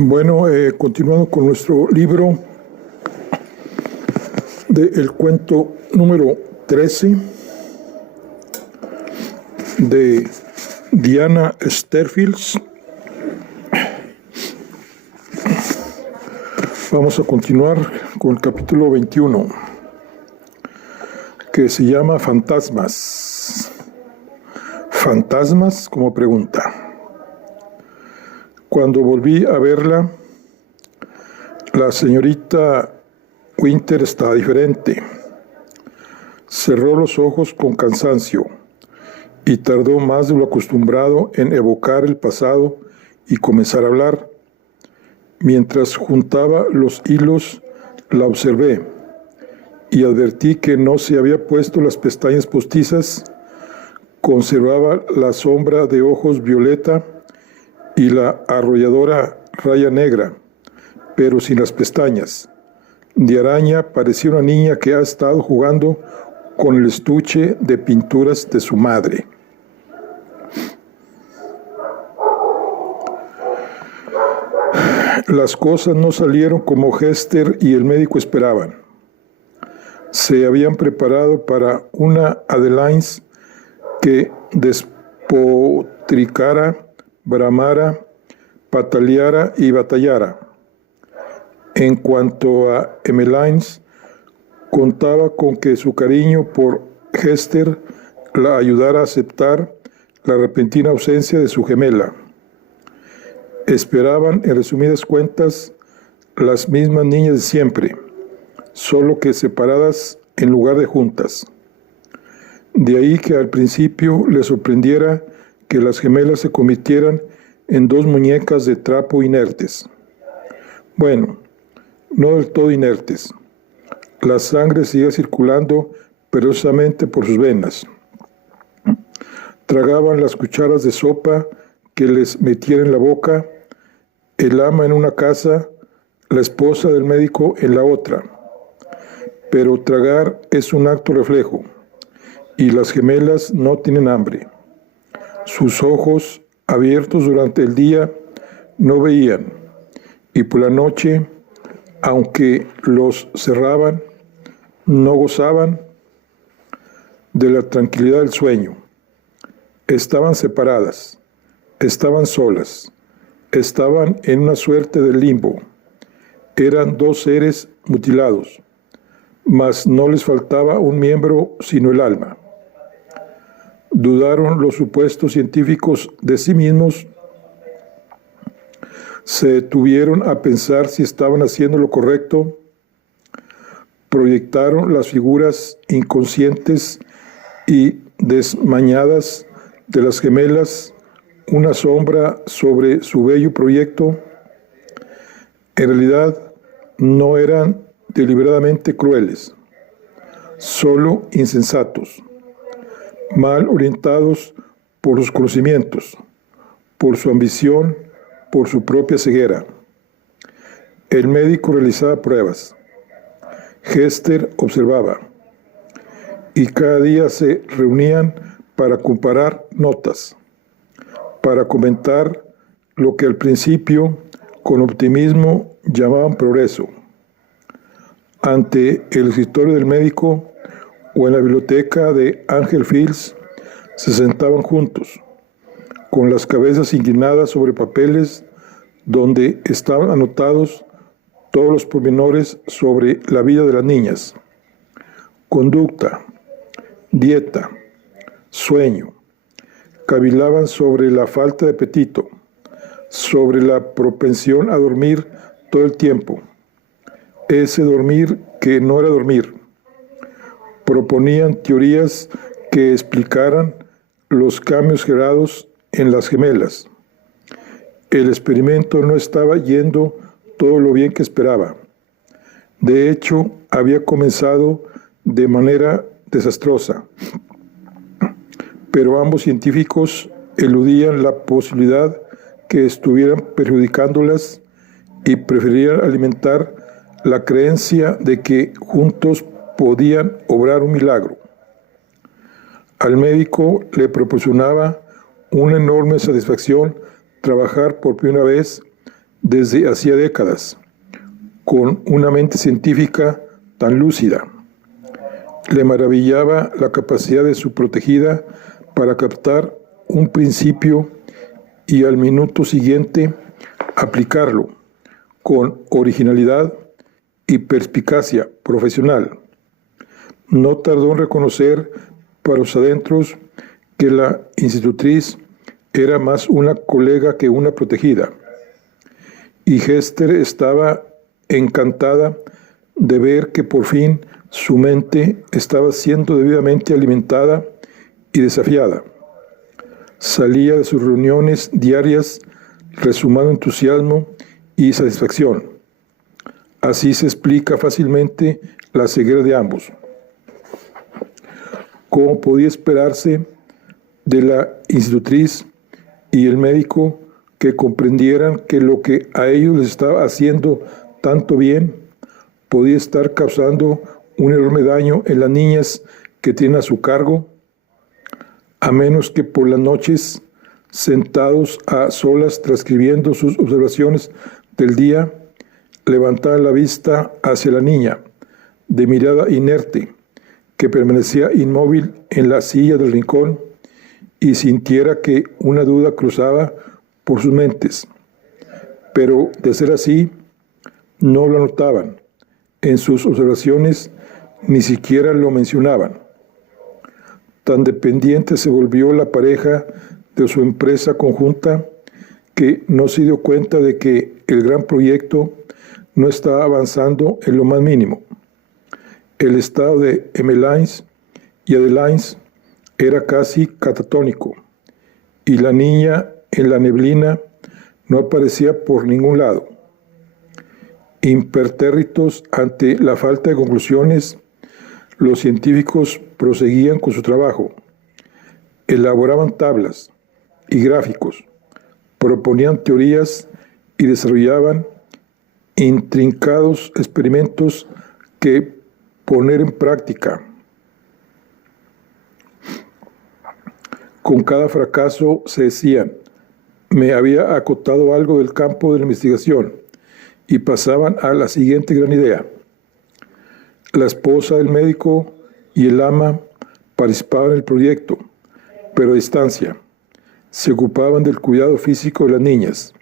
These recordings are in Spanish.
Bueno, continuando con nuestro libro del cuento número 13 de Diana Sterfields. Vamos a continuar con el capítulo 21, que se llama Fantasmas. ¿Fantasmas? Como pregunta. Cuando volví a verla, la señorita Winter estaba diferente. Cerró los ojos con cansancio y tardó más de lo acostumbrado en evocar el pasado y comenzar a hablar. Mientras juntaba los hilos, la observé y advertí que no se había puesto las pestañas postizas, conservaba la sombra de ojos violeta y la arrolladora raya negra, pero sin las pestañas. De araña parecía una niña que ha estado jugando con el estuche de pinturas de su madre. Las cosas no salieron como Hester y el médico esperaban. Se habían preparado para una Adelines que despotricara, bramara, pataleara y batallara. En cuanto a Emmeline, contaba con que su cariño por Hester la ayudara a aceptar la repentina ausencia de su gemela. Esperaban, en resumidas cuentas, las mismas niñas de siempre, solo que separadas en lugar de juntas. De ahí que al principio les sorprendiera que las gemelas se convirtieran en dos muñecas de trapo inertes. Bueno, no del todo inertes. La sangre seguía circulando perezosamente por sus venas. Tragaban las cucharas de sopa que les metieran en la boca, el ama en una casa, la esposa del médico en la otra. Pero tragar es un acto reflejo, y las gemelas no tienen hambre. Sus ojos, abiertos durante el día, no veían, y por la noche, aunque los cerraban, no gozaban de la tranquilidad del sueño. Estaban separadas, estaban solas, estaban en una suerte de limbo. Eran dos seres mutilados, mas no les faltaba un miembro sino el alma. Dudaron los supuestos científicos de sí mismos, se detuvieron a pensar si estaban haciendo lo correcto, proyectaron las figuras inconscientes y desmañadas de las gemelas una sombra sobre su bello proyecto. En realidad no eran deliberadamente crueles, solo insensatos, mal orientados por sus conocimientos, por su ambición, por su propia ceguera. El médico realizaba pruebas. Hester observaba. Y cada día se reunían para comparar notas, para comentar lo que al principio, con optimismo, llamaban progreso. Ante el escritorio del médico o en la biblioteca de Angel Fields, se sentaban juntos, con las cabezas inclinadas sobre papeles donde estaban anotados todos los pormenores sobre la vida de las niñas: conducta, dieta, sueño. Cavilaban sobre la falta de apetito, sobre la propensión a dormir todo el tiempo, ese dormir que no era dormir. Proponían teorías que explicaran los cambios generados en las gemelas. El experimento no estaba yendo todo lo bien que esperaba. De hecho, había comenzado de manera desastrosa. Pero ambos científicos eludían la posibilidad que estuvieran perjudicándolas y preferían alimentar la creencia de que juntos podían obrar un milagro. Al médico le proporcionaba una enorme satisfacción trabajar por primera vez desde hacía décadas, con una mente científica tan lúcida. Le maravillaba la capacidad de su protegida para captar un principio y al minuto siguiente aplicarlo con originalidad y perspicacia profesional. No tardó en reconocer para los adentros que la institutriz era más una colega que una protegida, y Hester estaba encantada de ver que por fin su mente estaba siendo debidamente alimentada y desafiada. Salía de sus reuniones diarias resumando entusiasmo y satisfacción. Así se explica fácilmente la ceguera de ambos. Como podía esperarse de la institutriz y el médico que comprendieran que lo que a ellos les estaba haciendo tanto bien podía estar causando un enorme daño en las niñas que tienen a su cargo, a menos que por las noches, sentados a solas transcribiendo sus observaciones del día, levantaran la vista hacia la niña, de mirada inerte, que permanecía inmóvil en la silla del rincón, y sintiera que una duda cruzaba por sus mentes. Pero, de ser así, no lo notaban. En sus observaciones ni siquiera lo mencionaban. Tan dependiente se volvió la pareja de su empresa conjunta que no se dio cuenta de que el gran proyecto no estaba avanzando en lo más mínimo. El estado de Emmeline y Adeline era casi catatónico, y la niña en la neblina no aparecía por ningún lado. Impertérritos ante la falta de conclusiones, los científicos proseguían con su trabajo. Elaboraban tablas y gráficos, proponían teorías y desarrollaban intrincados experimentos que poner en práctica. Con cada fracaso se decían, me había acotado algo del campo de la investigación, y pasaban a la siguiente gran idea. La esposa del médico y el ama participaban en el proyecto, pero a distancia. Se ocupaban del cuidado físico de las niñas.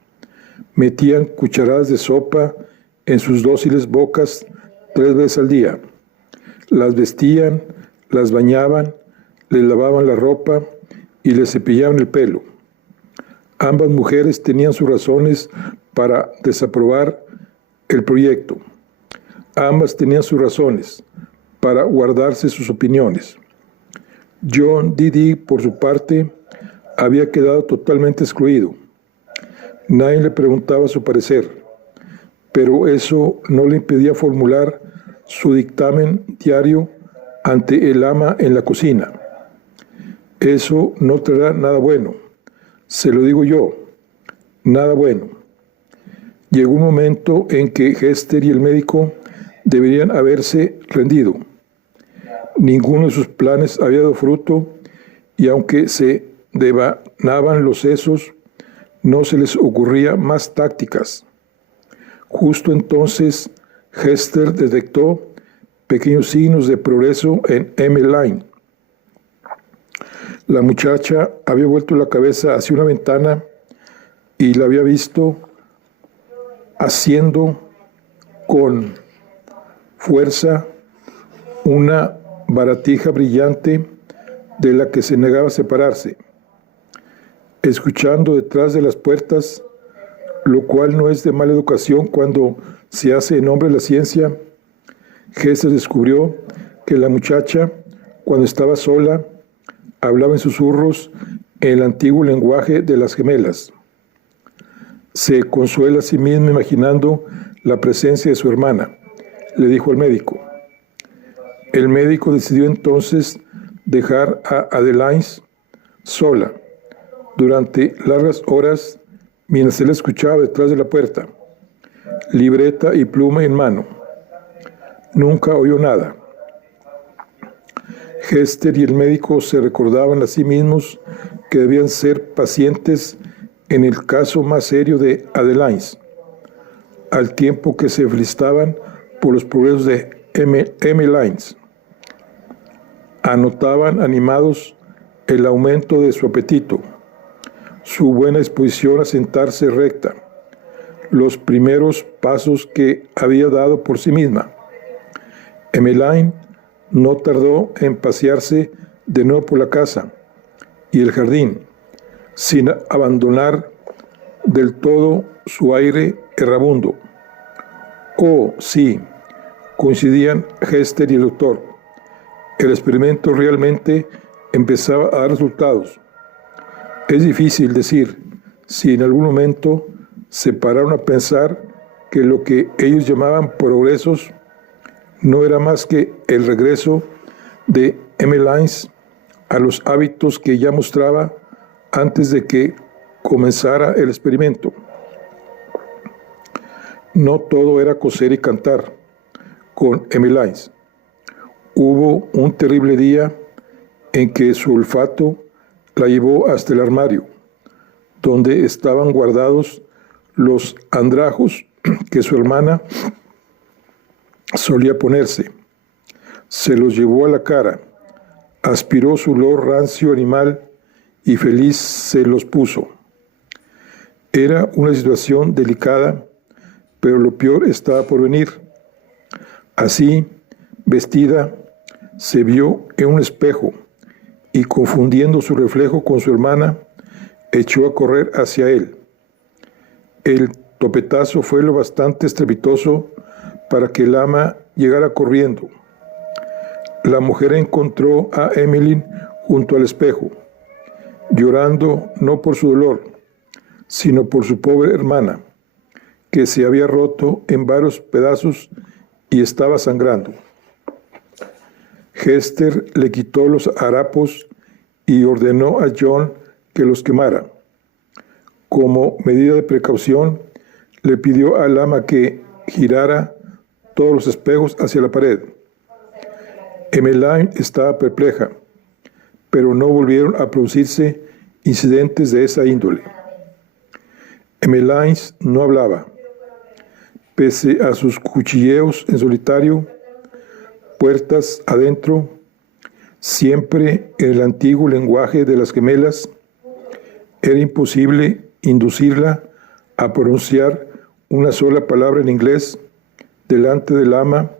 Metían cucharadas de sopa en sus dóciles bocas 3 veces al día. Las vestían, las bañaban, les lavaban la ropa y les cepillaban el pelo. Ambas mujeres tenían sus razones para desaprobar el proyecto. Ambas tenían sus razones para guardarse sus opiniones. John Didi, por su parte, había quedado totalmente excluido. Nadie le preguntaba su parecer, pero eso no le impedía formular su dictamen diario ante el ama en la cocina. Eso no traerá nada bueno, se lo digo yo, nada bueno. Llegó un momento en que Hester y el médico deberían haberse rendido. Ninguno de sus planes había dado fruto, y aunque se devanaban los sesos, no se les ocurría más tácticas. Justo entonces, Hester detectó pequeños signos de progreso en Emmeline. La muchacha había vuelto la cabeza hacia una ventana y la había visto haciendo con fuerza una baratija brillante de la que se negaba a separarse, escuchando detrás de las puertas, lo cual no es de mala educación cuando se hace en nombre de la ciencia. Hester descubrió que la muchacha, cuando estaba sola, hablaba en susurros en el antiguo lenguaje de las gemelas. Se consuela a sí misma imaginando la presencia de su hermana, le dijo al médico. El médico decidió entonces dejar a Adeline sola durante largas horas mientras él escuchaba detrás de la puerta, libreta y pluma en mano. Nunca oyó nada. Hester y el médico se recordaban a sí mismos que debían ser pacientes en el caso más serio de Adeline. al tiempo que se felicitaban por los progresos de Emmeline. Anotaban animados el aumento de su apetito, su buena disposición a sentarse recta, los primeros pasos que había dado por sí misma. Emmeline no tardó en pasearse de nuevo por la casa y el jardín, sin abandonar del todo su aire errabundo. Oh, sí, coincidían Hester y el doctor. El experimento realmente empezaba a dar resultados. Es difícil decir si en algún momento se pararon a pensar que lo que ellos llamaban progresos no era más que el regreso de Emmeline a los hábitos que ya mostraba antes de que comenzara el experimento. No todo era coser y cantar con Emmeline. Hubo un terrible día en que su olfato la llevó hasta el armario, donde estaban guardados los andrajos que su hermana solía ponerse. Se los llevó a la cara, aspiró su olor rancio animal y feliz se los puso. Era una situación delicada, pero lo peor estaba por venir. Así, vestida, se vio en un espejo y, confundiendo su reflejo con su hermana, echó a correr hacia él. El topetazo fue lo bastante estrepitoso para que el ama llegara corriendo. La mujer encontró a Emmeline junto al espejo, llorando no por su dolor, sino por su pobre hermana, que se había roto en varios pedazos y estaba sangrando. Hester le quitó los harapos y ordenó a John que los quemara. Como medida de precaución, le pidió al ama que girara todos los espejos hacia la pared. Emmeline estaba perpleja, pero no volvieron a producirse incidentes de esa índole. Emmeline no hablaba. Pese a sus cuchilleos en solitario, puertas adentro, siempre en el antiguo lenguaje de las gemelas, era imposible inducirla a pronunciar una sola palabra en inglés delante del ama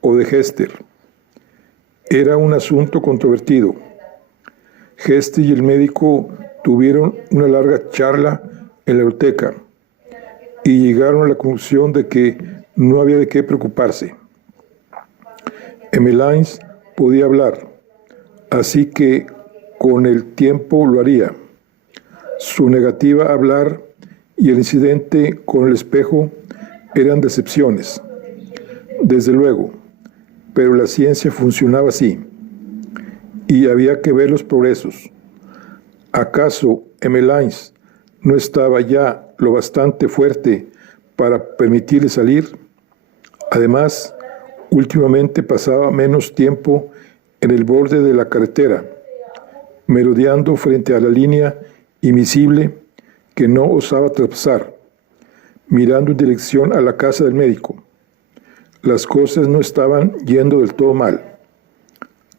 o de Hester. Era un asunto controvertido. Hester y el médico tuvieron una larga charla en la biblioteca y llegaron a la conclusión de que no había de qué preocuparse. Emmeline podía hablar, así que con el tiempo lo haría. Su negativa a hablar y el incidente con el espejo eran decepciones, desde luego, pero la ciencia funcionaba así, y había que ver los progresos. ¿Acaso Emmeline no estaba ya lo bastante fuerte para permitirle salir? Además, últimamente pasaba menos tiempo en el borde de la carretera, merodeando frente a la línea invisible que no osaba traspasar, mirando en dirección a la casa del médico. Las cosas no estaban yendo del todo mal.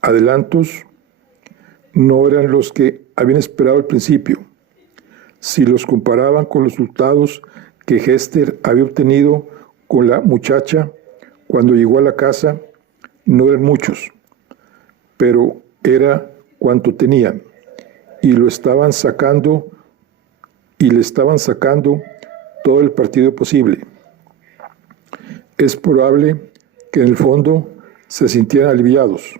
Adelantos no eran los que habían esperado al principio. Si los comparaban con los resultados que Hester había obtenido con la muchacha cuando llegó a la casa, no eran muchos, pero era cuanto tenían, y le estaban sacando todo el partido posible. Es probable que en el fondo se sintieran aliviados,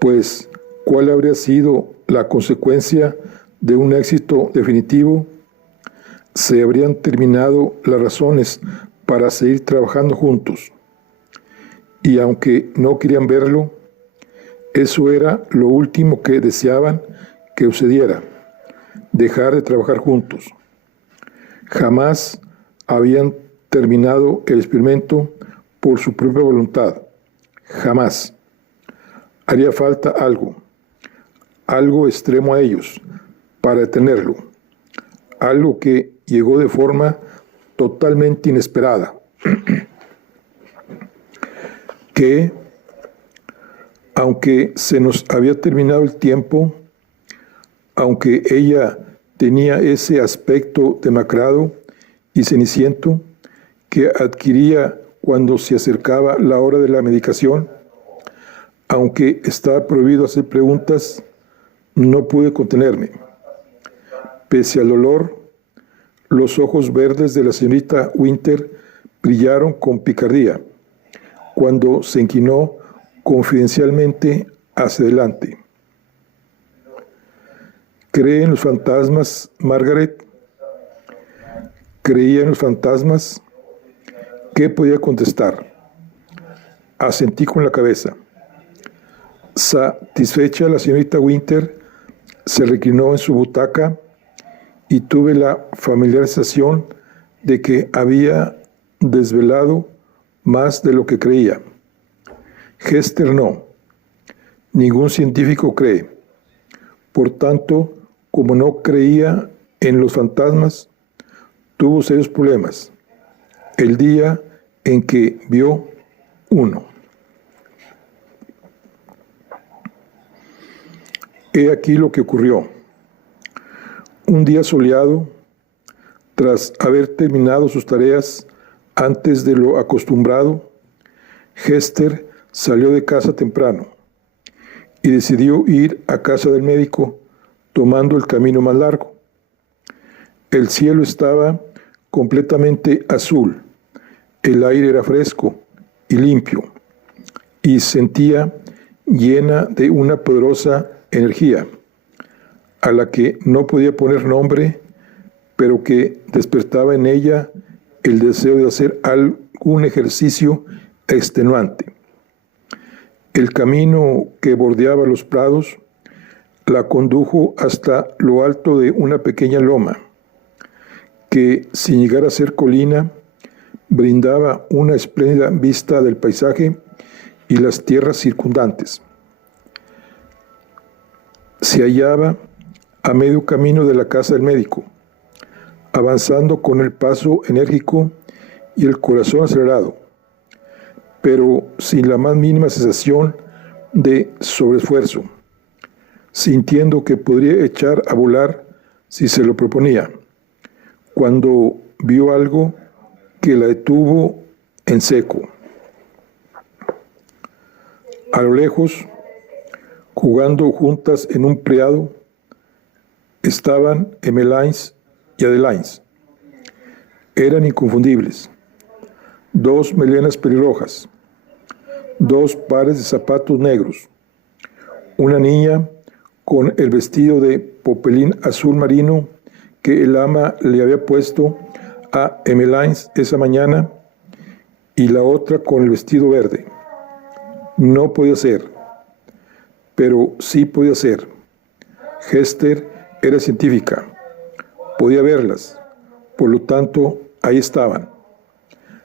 pues ¿cuál habría sido la consecuencia de un éxito definitivo? Se habrían terminado las razones para seguir trabajando juntos. Y aunque no querían verlo, eso era lo último que deseaban que sucediera, dejar de trabajar juntos. Jamás habían terminado el experimento por su propia voluntad. Jamás. Haría falta algo extremo a ellos, para detenerlo. Algo que llegó de forma totalmente inesperada, que, aunque se nos había terminado el tiempo, aunque ella tenía ese aspecto demacrado y ceniciento que adquiría cuando se acercaba la hora de la medicación, aunque estaba prohibido hacer preguntas, no pude contenerme. Pese al dolor, los ojos verdes de la señorita Winter brillaron con picardía cuando se inclinó confidencialmente hacia adelante. ¿Cree en los fantasmas, Margaret? ¿Creía en los fantasmas? ¿Qué podía contestar? Asentí con la cabeza. Satisfecha, la señorita Winter se reclinó en su butaca y tuve la familiar sensación de que había desvelado más de lo que creía. Hester no. Ningún científico cree. Por tanto, como no creía en los fantasmas, tuvo serios problemas el día en que vio uno. He aquí lo que ocurrió. Un día soleado, tras haber terminado sus tareas antes de lo acostumbrado, Hester salió de casa temprano y decidió ir a casa del médico tomando el camino más largo. El cielo estaba completamente azul, el aire era fresco y limpio, y sentía llena de una poderosa energía, a la que no podía poner nombre, pero que despertaba en ella el deseo de hacer algún ejercicio extenuante. El camino que bordeaba los prados la condujo hasta lo alto de una pequeña loma, que, sin llegar a ser colina, brindaba una espléndida vista del paisaje y las tierras circundantes. Se hallaba a medio camino de la casa del médico, avanzando con el paso enérgico y el corazón acelerado, pero sin la más mínima sensación de sobreesfuerzo, sintiendo que podría echar a volar si se lo proponía, cuando vio algo que la detuvo en seco. A lo lejos, jugando juntas en un prado, estaban Emmeline y Adeline. Eran inconfundibles. Dos melenas pelirrojas, dos pares de zapatos negros, una niña con el vestido de popelín azul marino que el ama le había puesto a Emmeline esa mañana, y la otra con el vestido verde. No podía ser, pero sí podía ser. Hester era científica, podía verlas, por lo tanto, ahí estaban.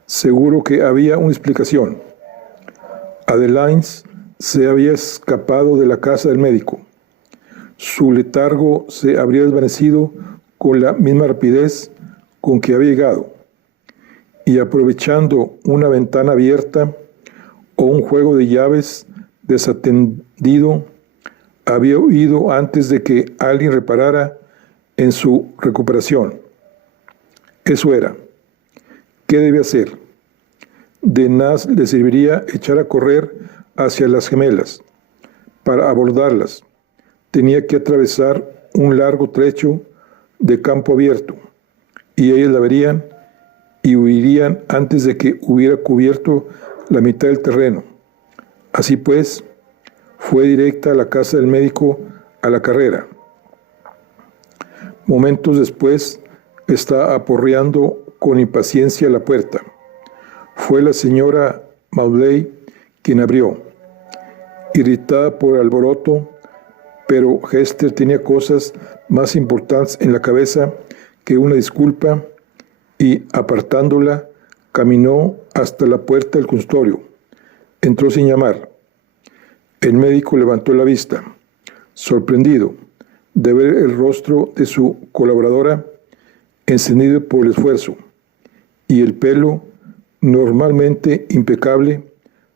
Seguro que había una explicación. Adeline se había escapado de la casa del médico. Su letargo se habría desvanecido con la misma rapidez con que había llegado, y aprovechando una ventana abierta o un juego de llaves desatendido, había huido antes de que alguien reparara en su recuperación. Eso era. ¿Qué debía hacer? De nada le serviría echar a correr hacia las gemelas. Para abordarlas, tenía que atravesar un largo trecho de campo abierto, y ellas la verían y huirían antes de que hubiera cubierto la mitad del terreno. Así pues, fue directa a la casa del médico a la carrera. Momentos después, estaba aporreando con impaciencia la puerta. Fue la señora Maudsley quien abrió, irritada por el alboroto, pero Hester tenía cosas más importantes en la cabeza que una disculpa, y apartándola, caminó hasta la puerta del consultorio. Entró sin llamar. El médico levantó la vista, sorprendido de ver el rostro de su colaboradora encendido por el esfuerzo, y el pelo, normalmente impecable,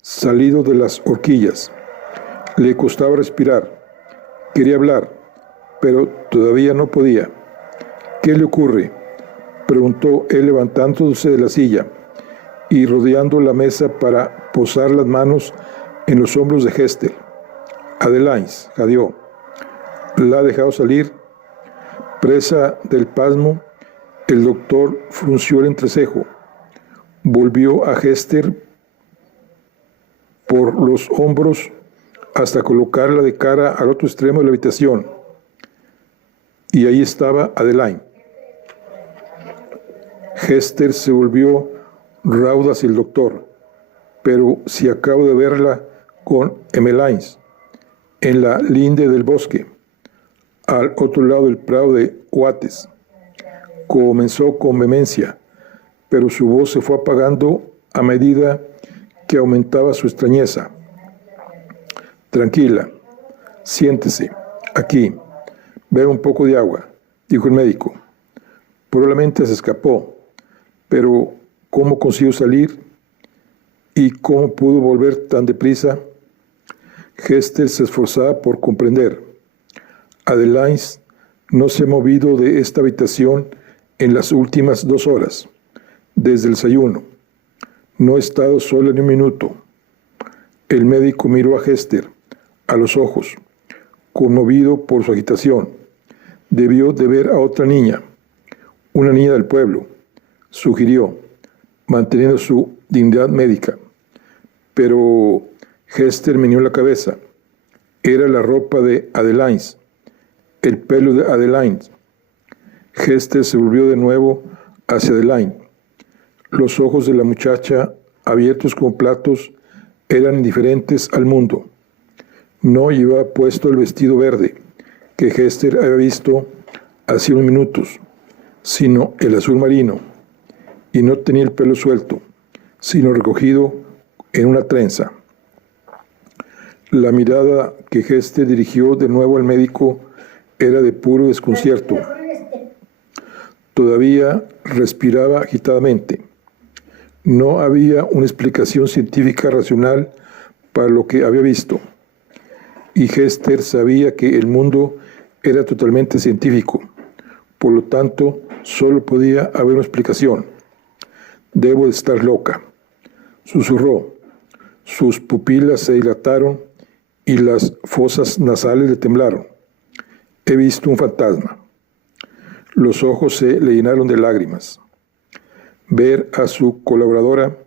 salido de las horquillas. Le costaba respirar. Quería hablar, pero todavía no podía. ¿Qué le ocurre?, preguntó él levantándose de la silla y rodeando la mesa para posar las manos en los hombros de Hester. Adeline, jadeó. ¿La ha dejado salir? Presa del pasmo, el doctor frunció el entrecejo. Volvió a Hester por los hombros hasta colocarla de cara al otro extremo de la habitación. Y ahí estaba Adeline. Hester se volvió rauda hacia el doctor. Pero si acabo de verla con Emmeline en la linde del bosque, al otro lado del prado de Oates. Comenzó con vehemencia, pero su voz se fue apagando a medida que aumentaba su extrañeza. Tranquila, siéntese, aquí, beba un poco de agua, dijo el médico. Probablemente se escapó, pero ¿cómo consiguió salir? ¿Y cómo pudo volver tan deprisa? Hester se esforzaba por comprender. Adeline no se ha movido de esta habitación en las últimas 2 horas, desde el desayuno. No ha estado sola ni un minuto. El médico miró a Hester a los ojos, conmovido por su agitación. Debió de ver a otra niña, una niña del pueblo, sugirió, manteniendo su dignidad médica. Pero Hester meneó la cabeza. Era la ropa de Adeline, el pelo de Adeline. Hester se volvió de nuevo hacia Adeline. Los ojos de la muchacha, abiertos como platos, eran indiferentes al mundo. No llevaba puesto el vestido verde que Hester había visto hace unos minutos, sino el azul marino, y no tenía el pelo suelto, sino recogido en una trenza. La mirada que Hester dirigió de nuevo al médico era de puro desconcierto. Todavía respiraba agitadamente. No había una explicación científica racional para lo que había visto. Y Hester sabía que el mundo era totalmente científico. Por lo tanto, solo podía haber una explicación. Debo de estar loca, susurró. Sus pupilas se dilataron y las fosas nasales le temblaron. He visto un fantasma. Los ojos se le llenaron de lágrimas. Ver a su colaboradora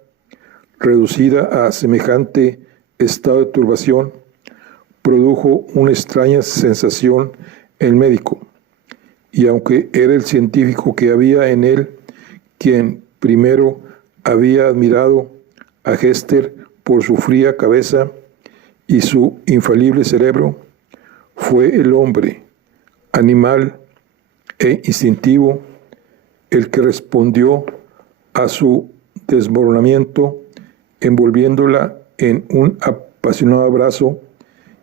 reducida a semejante estado de turbación produjo una extraña sensación en el médico, y aunque era el científico que había en él quien primero había admirado a Hester por su fría cabeza y su infalible cerebro, fue el hombre, animal e instintivo, el que respondió a su desmoronamiento, envolviéndola en un apasionado abrazo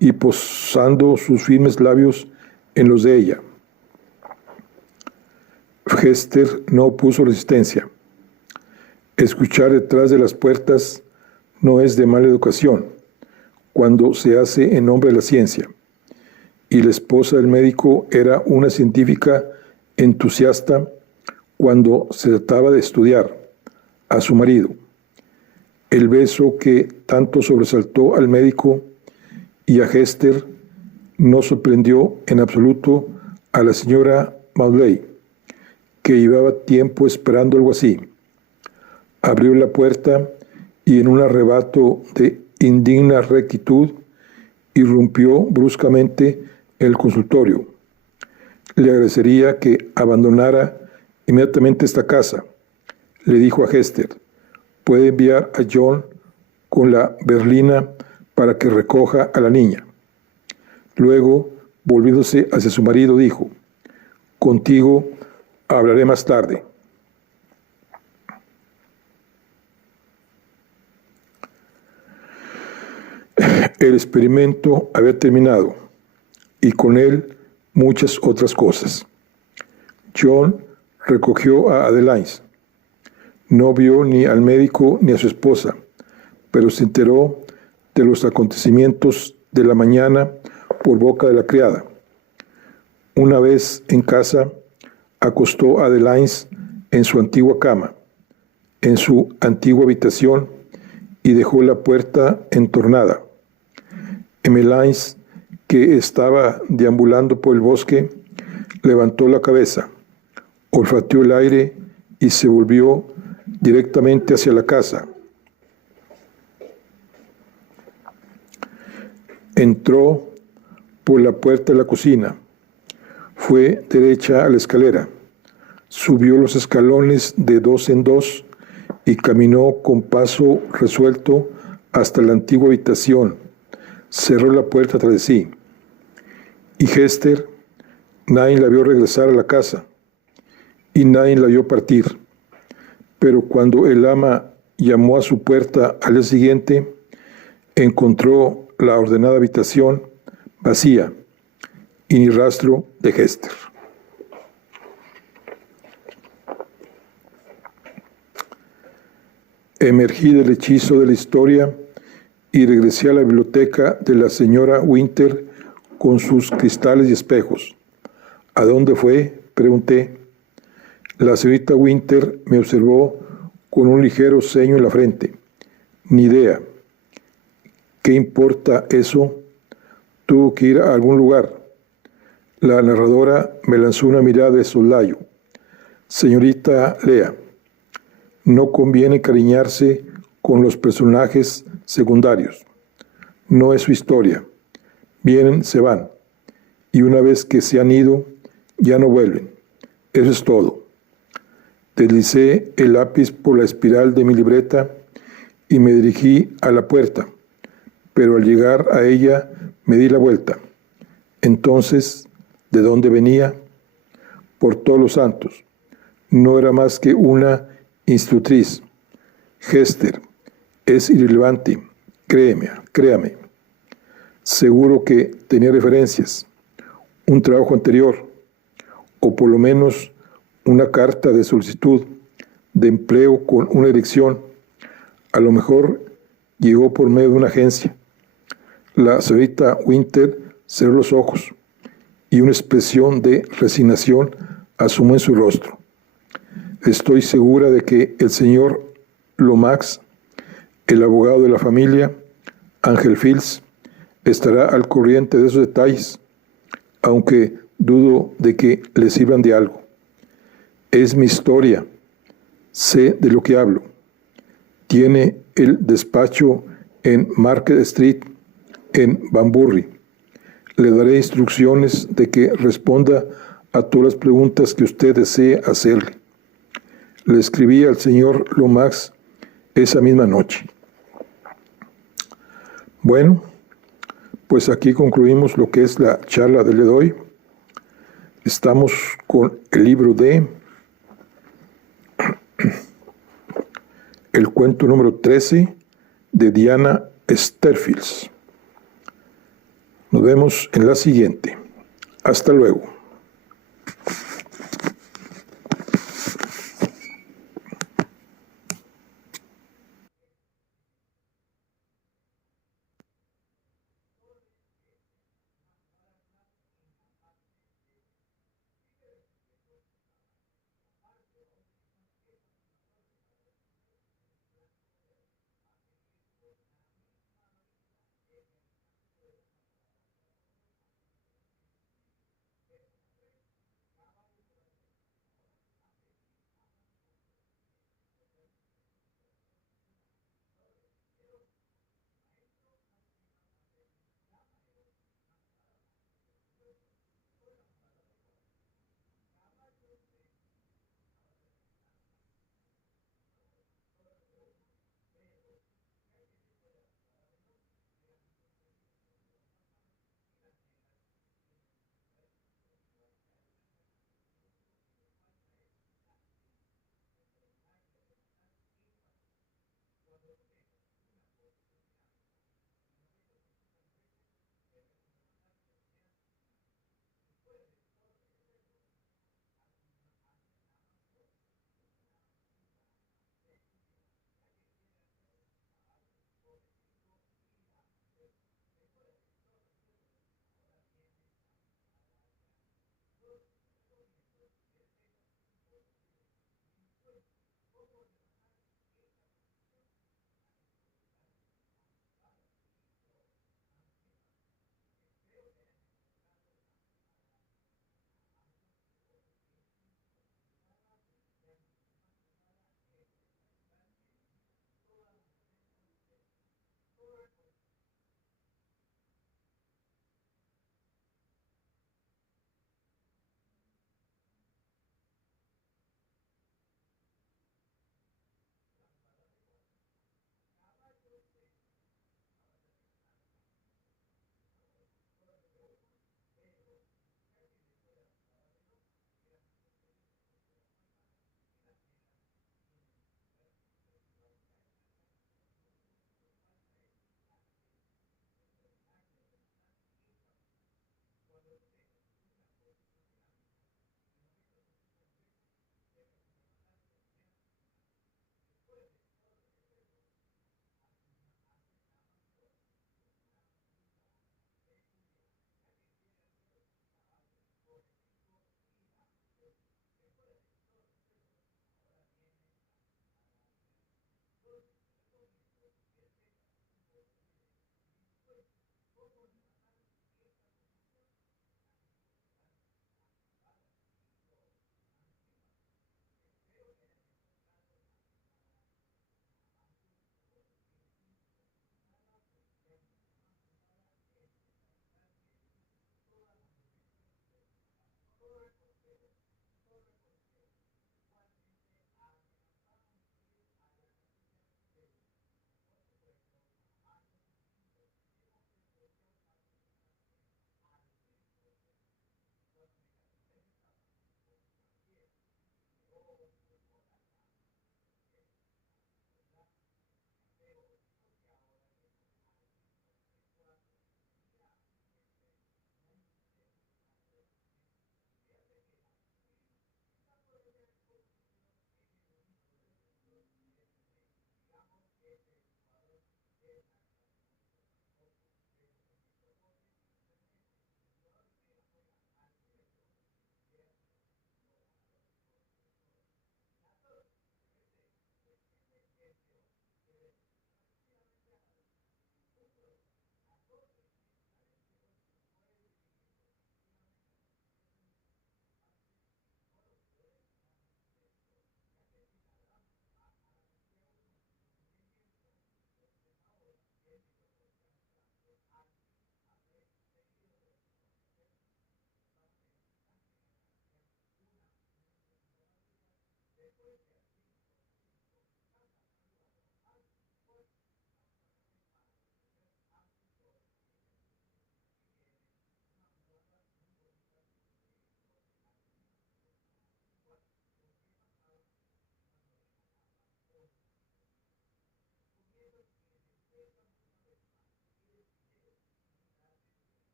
y posando sus firmes labios en los de ella. Hester no opuso resistencia. Escuchar detrás de las puertas no es de mala educación cuando se hace en nombre de la ciencia, y la esposa del médico era una científica entusiasta cuando se trataba de estudiar a su marido. El beso que tanto sobresaltó al médico y a Hester no sorprendió en absoluto a la señora Maudsley, que llevaba tiempo esperando algo así. Abrió la puerta y en un arrebato de indigna rectitud irrumpió bruscamente en el consultorio. Le agradecería que abandonara inmediatamente esta casa, le dijo a Hester. Puede enviar a John con la berlina para que recoja a la niña. Luego, volviéndose hacia su marido, dijo, contigo hablaré más tarde. El experimento había terminado, y con él muchas otras cosas. John recogió a Adeline. No vio ni al médico ni a su esposa, pero se enteró de los acontecimientos de la mañana por boca de la criada. Una vez en casa, acostó a Adelines en su antigua cama, en su antigua habitación, y dejó la puerta entornada. Emmeline, que estaba deambulando por el bosque, levantó la cabeza, olfateó el aire y se volvió directamente hacia la casa. Entró por la puerta de la cocina, fue derecha a la escalera, subió los escalones de dos en dos y caminó con paso resuelto hasta la antigua habitación. Cerró la puerta tras de sí. Y Hester, nadie la vio regresar a la casa y nadie la vio partir. Pero cuando el ama llamó a su puerta al día siguiente, encontró la ordenada habitación vacía y ni rastro de Hester. Emergí del hechizo de la historia y regresé a la biblioteca de la señora Winter con sus cristales y espejos. ¿A dónde fue?, pregunté. La señorita Winter me observó con un ligero ceño en la frente. Ni idea. ¿Qué importa eso? Tuvo que ir a algún lugar. La narradora me lanzó una mirada de soslayo. Señorita Lea, no conviene encariñarse con los personajes secundarios. No es su historia. Vienen, se van. Y una vez que se han ido, ya no vuelven. Eso es todo. Deslicé el lápiz por la espiral de mi libreta y me dirigí a la puerta, pero al llegar a ella me di la vuelta. Entonces, ¿de dónde venía? Por todos los santos. No era más que una institutriz. Hester, es irrelevante. Créame. Seguro que tenía referencias, un trabajo anterior, o por lo menos una carta de solicitud de empleo con una dirección. A lo mejor llegó por medio de una agencia. La señorita Winter cerró los ojos y una expresión de resignación asomó en su rostro. Estoy segura de que el señor Lomax, el abogado de la familia, Ángel Fields, estará al corriente de esos detalles, aunque dudo de que le sirvan de algo. Es mi historia, sé de lo que hablo. Tiene el despacho en Market Street, en Banbury. Le daré instrucciones de que responda a todas las preguntas que usted desee hacerle. Le escribí al señor Lomax esa misma noche. Bueno, pues aquí concluimos lo que es la charla del día de hoy. Estamos con el libro de el cuento número 13 de Diana Sterfields. Nos vemos en la siguiente. Hasta luego.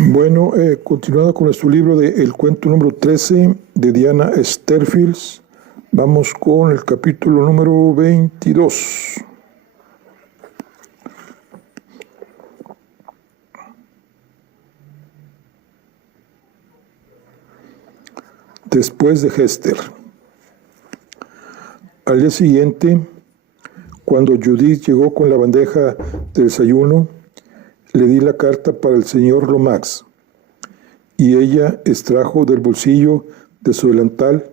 Bueno, continuando con nuestro libro de El cuento número 13 de Diana Sterfields, vamos con el capítulo número 22. Después de Hester. Al día siguiente, cuando Judith llegó con la bandeja de desayuno, le di la carta para el señor Lomax, y ella extrajo del bolsillo de su delantal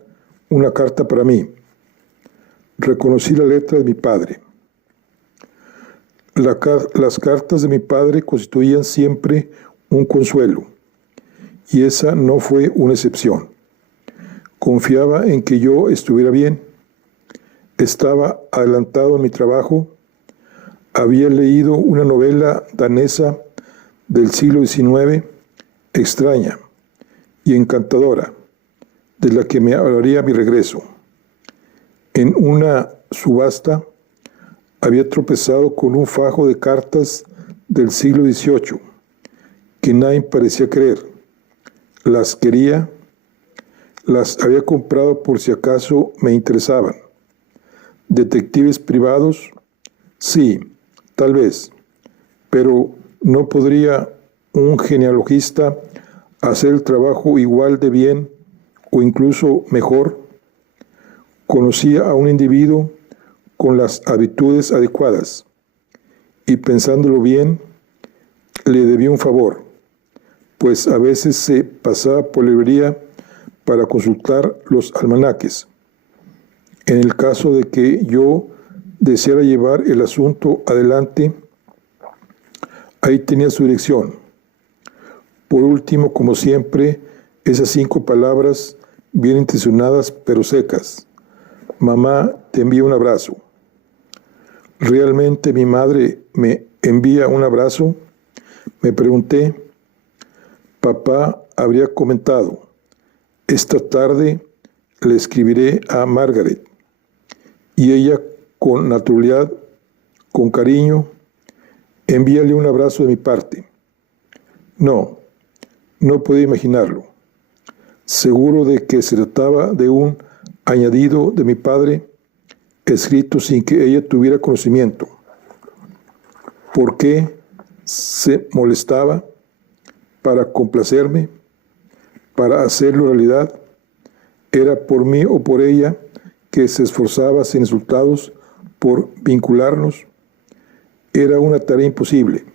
una carta para mí. Reconocí la letra de mi padre. Las cartas de mi padre constituían siempre un consuelo, y esa no fue una excepción. Confiaba en que yo estuviera bien. Estaba adelantado en mi trabajo. Había leído una novela danesa del siglo XIX, extraña y encantadora, de la que me hablaría a mi regreso. En una subasta había tropezado con un fajo de cartas del siglo XVIII, que nadie parecía creer. Las quería, las había comprado por si acaso me interesaban. ¿Detectives privados? Sí, tal vez, pero ¿no podría un genealogista hacer el trabajo igual de bien o incluso mejor? Conocía a un individuo con las habitudes adecuadas y, pensándolo bien, le debía un favor, pues a veces se pasaba por la librería para consultar los almanaques. En el caso de que yo deseara llevar el asunto adelante, ahí tenía su dirección. Por último, como siempre, esas 5 palabras bien intencionadas pero secas. Mamá, te envío un abrazo. ¿Realmente mi madre me envía un abrazo? Me pregunté. Papá habría comentado: esta tarde le escribiré a Margaret. Y ella, con naturalidad, con cariño, envíale un abrazo de mi parte. No podía imaginarlo. Seguro de que se trataba de un añadido de mi padre, escrito sin que ella tuviera conocimiento. ¿Por qué se molestaba? ¿Para complacerme? ¿Para hacerlo realidad? ¿Era por mí o por ella que se esforzaba sin resultados por vincularnos? Era una tarea imposible.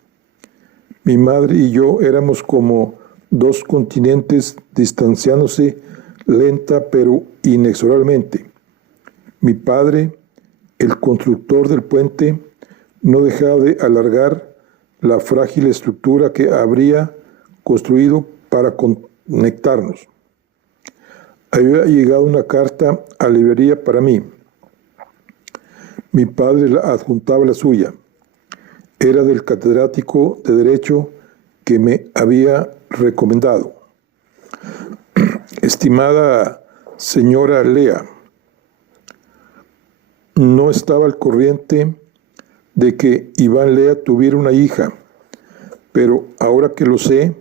Mi madre y yo éramos como 2 continentes distanciándose lenta pero inexorablemente. Mi padre, el constructor del puente, no dejaba de alargar la frágil estructura que habría construido para conectarnos. Había llegado una carta a la librería para mí. Mi padre la adjuntaba la suya. Era del catedrático de Derecho que me había recomendado. Estimada señora Lea, no estaba al corriente de que Iván Lea tuviera una hija, pero ahora que lo sé,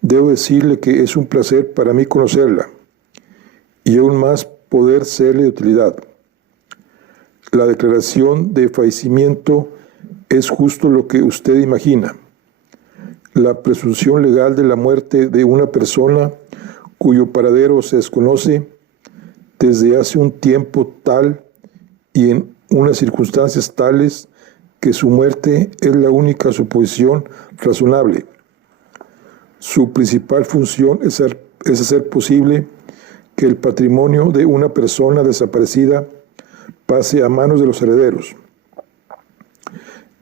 debo decirle que es un placer para mí conocerla y aún más poder serle de utilidad. La declaración de fallecimiento es justo lo que usted imagina. La presunción legal de la muerte de una persona cuyo paradero se desconoce desde hace un tiempo tal y en unas circunstancias tales que su muerte es la única suposición razonable. Su principal función es hacer posible que el patrimonio de una persona desaparecida pase a manos de los herederos.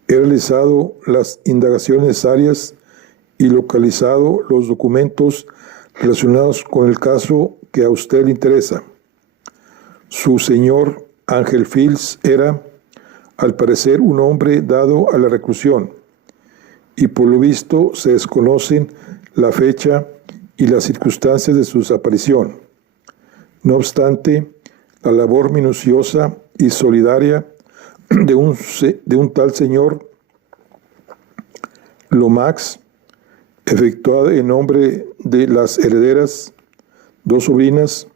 He realizado las indagaciones necesarias y localizado los documentos relacionados con el caso que a usted le interesa. Su señor Ángel Fields era, al parecer, un hombre dado a la reclusión, y por lo visto se desconocen la fecha y las circunstancias de su desaparición. No obstante, la labor minuciosa y solidaria de un tal señor Lomax efectuada en nombre de las herederas, 2 sobrinas,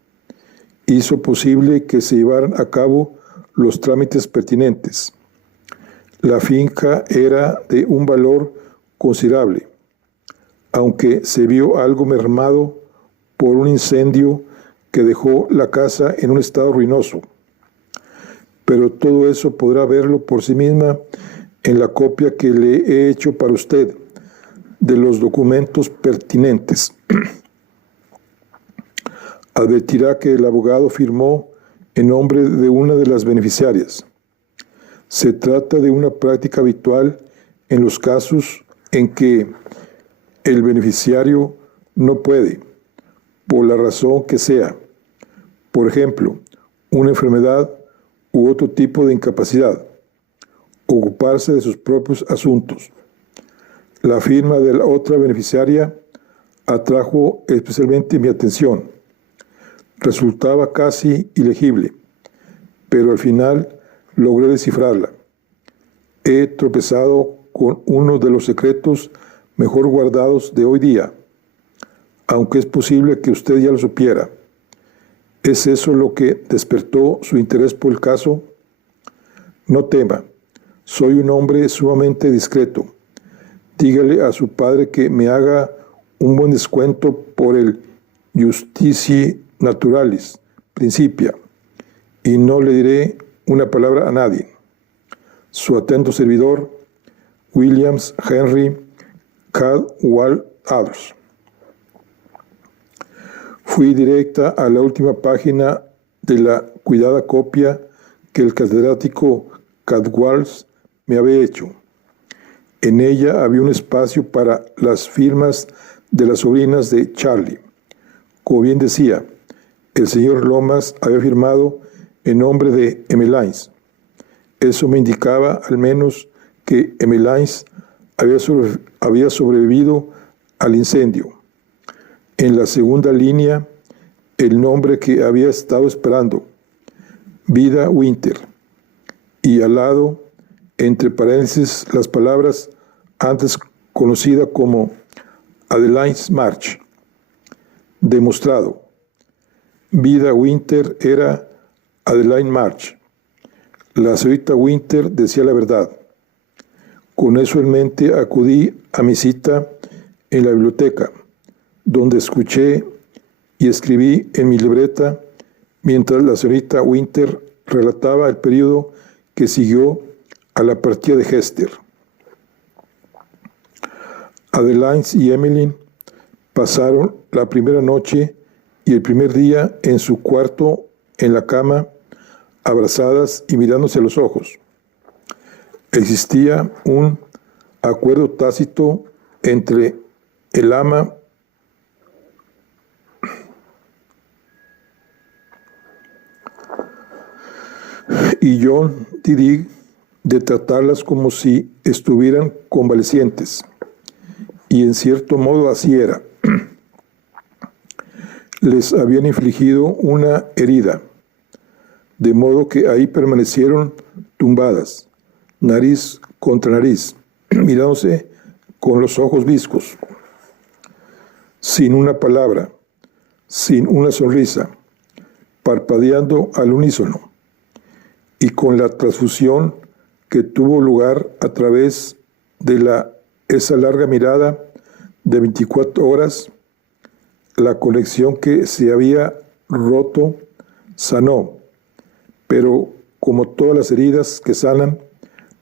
hizo posible que se llevaran a cabo los trámites pertinentes. La finca era de un valor considerable, aunque se vio algo mermado por un incendio que dejó la casa en un estado ruinoso. Pero todo eso podrá verlo por sí misma en la copia que le he hecho para usted de los documentos pertinentes. Advertirá que el abogado firmó en nombre de una de las beneficiarias. Se trata de una práctica habitual en los casos en que el beneficiario no puede, por la razón que sea, por ejemplo, una enfermedad u otro tipo de incapacidad, ocuparse de sus propios asuntos. La firma de la otra beneficiaria atrajo especialmente mi atención. Resultaba casi ilegible, pero al final logré descifrarla. He tropezado con uno de los secretos mejor guardados de hoy día, aunque es posible que usted ya lo supiera. ¿Es eso lo que despertó su interés por el caso? No tema, soy un hombre sumamente discreto. Dígale a su padre que me haga un buen descuento por el Justitiae Naturalis Principia, y no le diré una palabra a nadie. Su atento servidor, Williams Henry Cadwal Adams. Fui directa a la última página de la cuidada copia que el catedrático Cadwalls me había hecho. En ella había un espacio para las firmas de las sobrinas de Charlie. Como bien decía, el señor Lomas había firmado en nombre de Emmeline. Eso me indicaba al menos que Emmeline había sobrevivido al incendio. En la segunda línea, el nombre que había estado esperando, Vida Winter, y al lado, entre paréntesis, las palabras antes conocida como Adeline March. Demostrado. Vida Winter era Adeline March. La señorita Winter decía la verdad. Con eso en mente acudí a mi cita en la biblioteca, donde escuché y escribí en mi libreta mientras la señorita Winter relataba el periodo que siguió a la partida de Hester. Adeline y Emmeline pasaron la primera noche y el primer día en su cuarto, en la cama, abrazadas y mirándose a los ojos. Existía un acuerdo tácito entre el ama y John Didig de tratarlas como si estuvieran convalecientes. Y en cierto modo así era. Les habían infligido una herida, de modo que ahí permanecieron tumbadas, nariz contra nariz, mirándose con los ojos viscos, sin una palabra, sin una sonrisa, parpadeando al unísono, y con la transfusión que tuvo lugar a través de esa larga mirada de 24 horas, la conexión que se había roto sanó, pero como todas las heridas que sanan,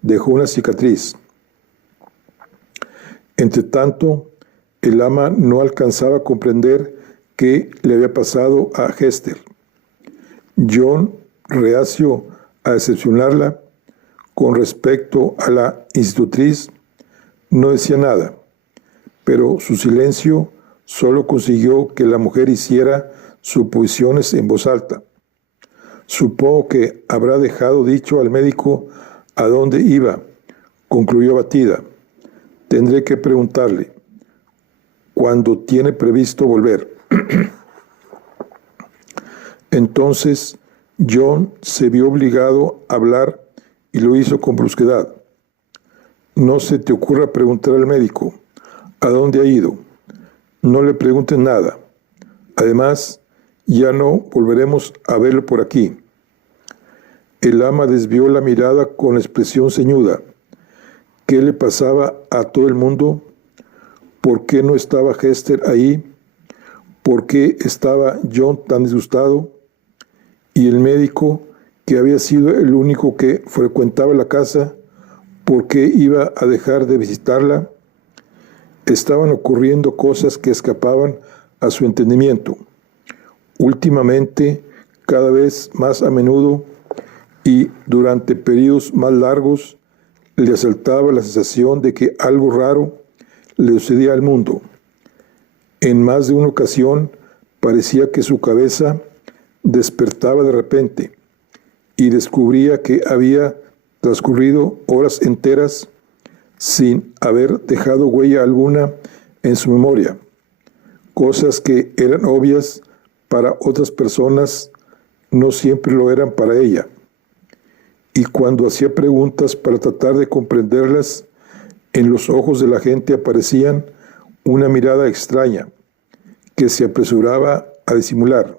dejó una cicatriz. Entretanto, el ama no alcanzaba a comprender qué le había pasado a Hester. John, reacio a decepcionarla con respecto a la institutriz, no decía nada, pero su silencio solo consiguió que la mujer hiciera suposiciones en voz alta. Supongo que habrá dejado dicho al médico a dónde iba, concluyó abatida. Tendré que preguntarle cuándo tiene previsto volver. Entonces John se vio obligado a hablar y lo hizo con brusquedad. No se te ocurra preguntar al médico. ¿A dónde ha ido? No le pregunten nada. Además, ya no volveremos a verlo por aquí. El ama desvió la mirada con expresión ceñuda. ¿Qué le pasaba a todo el mundo? ¿Por qué no estaba Hester ahí? ¿Por qué estaba John tan disgustado? Y el médico, que había sido el único que frecuentaba la casa, ¿por qué iba a dejar de visitarla? Estaban ocurriendo cosas que escapaban a su entendimiento. Últimamente, cada vez más a menudo y durante periodos más largos, le asaltaba la sensación de que algo raro le sucedía al mundo. En más de una ocasión, parecía que su cabeza despertaba de repente y descubría que había transcurrido horas enteras sin haber dejado huella alguna en su memoria. Cosas que eran obvias para otras personas no siempre lo eran para ella. Y cuando hacía preguntas para tratar de comprenderlas, en los ojos de la gente aparecían una mirada extraña que se apresuraba a disimular.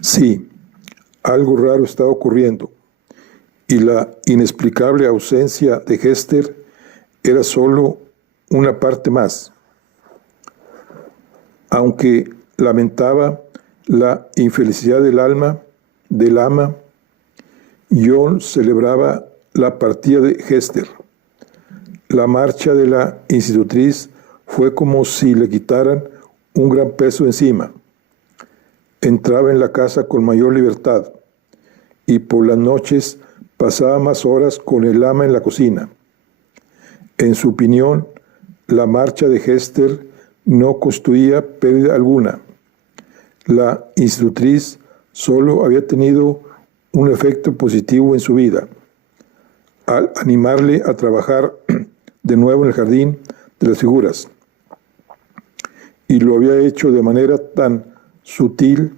Sí, algo raro estaba ocurriendo, y la inexplicable ausencia de Hester era solo una parte más. Aunque lamentaba la infelicidad del ama, John celebraba la partida de Hester. La marcha de la institutriz fue como si le quitaran un gran peso encima. Entraba en la casa con mayor libertad y por las noches pasaba más horas con el ama en la cocina. En su opinión, la marcha de Hester no constituía pérdida alguna. La institutriz solo había tenido un efecto positivo en su vida, al animarle a trabajar de nuevo en el jardín de las figuras. Y lo había hecho de manera tan sutil,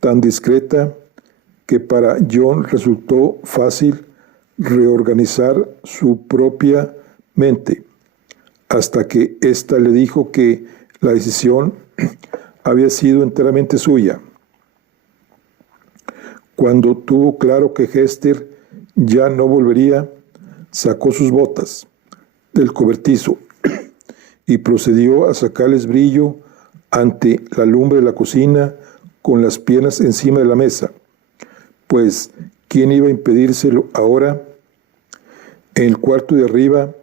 tan discreta, que para John resultó fácil reorganizar su propia mente, hasta que ésta le dijo que la decisión había sido enteramente suya. Cuando tuvo claro que Hester ya no volvería, sacó sus botas del cobertizo y procedió a sacarles brillo ante la lumbre de la cocina con las piernas encima de la mesa, pues ¿quién iba a impedírselo ahora? En el cuarto de arriba,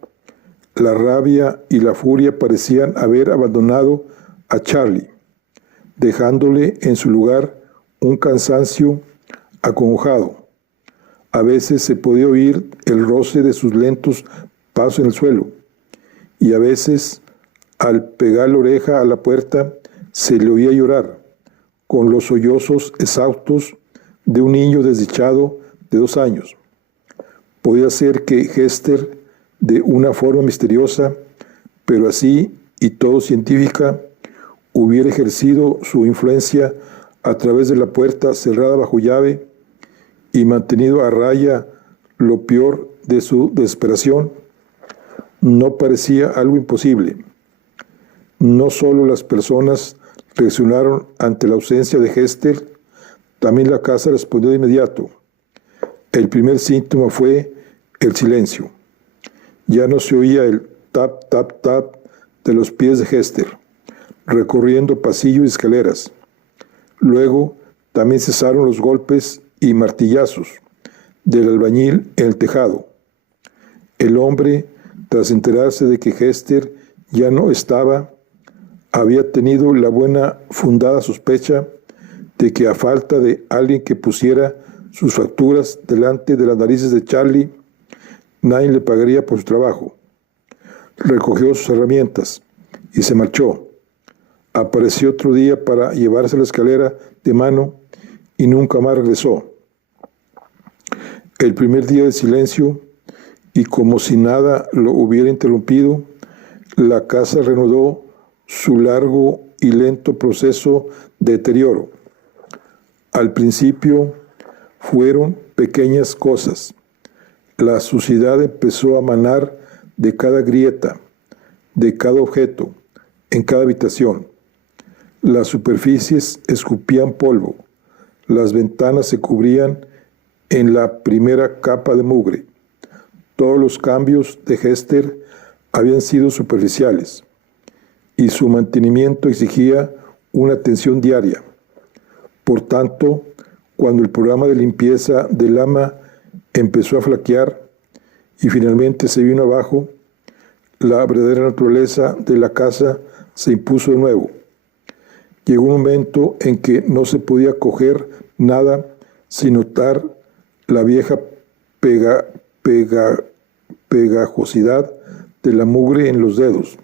la rabia y la furia parecían haber abandonado a Charlie, dejándole en su lugar un cansancio acongojado. A veces se podía oír el roce de sus lentos pasos en el suelo, y a veces, al pegar la oreja a la puerta, se le oía llorar, con los sollozos exhaustos de un niño desdichado de 2 años. Podía ser que Hester, de una forma misteriosa, pero así y todo científica, hubiera ejercido su influencia a través de la puerta cerrada bajo llave y mantenido a raya lo peor de su desesperación. No parecía algo imposible. No solo las personas reaccionaron ante la ausencia de Hester, también la casa respondió de inmediato. El primer síntoma fue el silencio. Ya no se oía el tap, tap, tap de los pies de Hester, recorriendo pasillos y escaleras. Luego también cesaron los golpes y martillazos del albañil en el tejado. El hombre, tras enterarse de que Hester ya no estaba, había tenido la buena fundada sospecha de que a falta de alguien que pusiera sus facturas delante de las narices de Charlie, nadie le pagaría por su trabajo. Recogió sus herramientas y se marchó. Apareció otro día para llevarse la escalera de mano y nunca más regresó. El primer día de silencio, y como si nada lo hubiera interrumpido, la casa reanudó su largo y lento proceso de deterioro. Al principio fueron pequeñas cosas. La suciedad empezó a manar de cada grieta, de cada objeto, en cada habitación. Las superficies escupían polvo, las ventanas se cubrían en la primera capa de mugre. Todos los cambios de Hester habían sido superficiales y su mantenimiento exigía una atención diaria. Por tanto, cuando el programa de limpieza del ama empezó a flaquear y finalmente se vino abajo, la verdadera naturaleza de la casa se impuso de nuevo. Llegó un momento en que no se podía coger nada sin notar la vieja pegajosidad de la mugre en los dedos.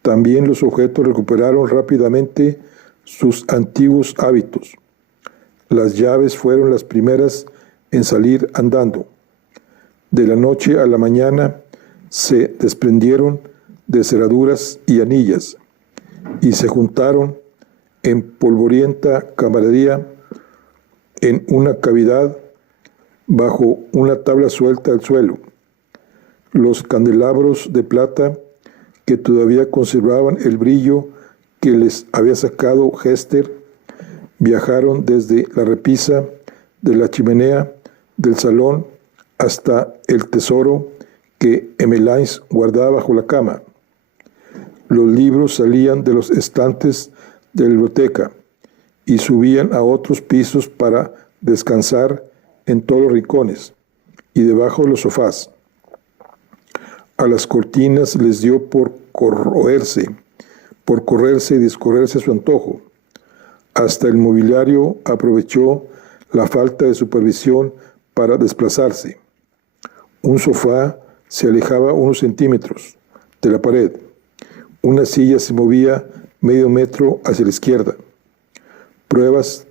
También los objetos recuperaron rápidamente sus antiguos hábitos. Las llaves fueron las primeras en salir andando. De la noche a la mañana se desprendieron de cerraduras y anillas y se juntaron en polvorienta camaradería en una cavidad bajo una tabla suelta al suelo. Los candelabros de plata que todavía conservaban el brillo que les había sacado Hester viajaron desde la repisa de la chimenea del salón hasta el tesoro que Emmeline guardaba bajo la cama. Los libros salían de los estantes de la biblioteca y subían a otros pisos para descansar en todos los rincones y debajo de los sofás. A las cortinas les dio por correrse y descorrerse a su antojo. Hasta el mobiliario aprovechó la falta de supervisión para desplazarse. Un sofá se alejaba unos centímetros de la pared. Una silla se movía medio metro hacia la izquierda. Pruebas,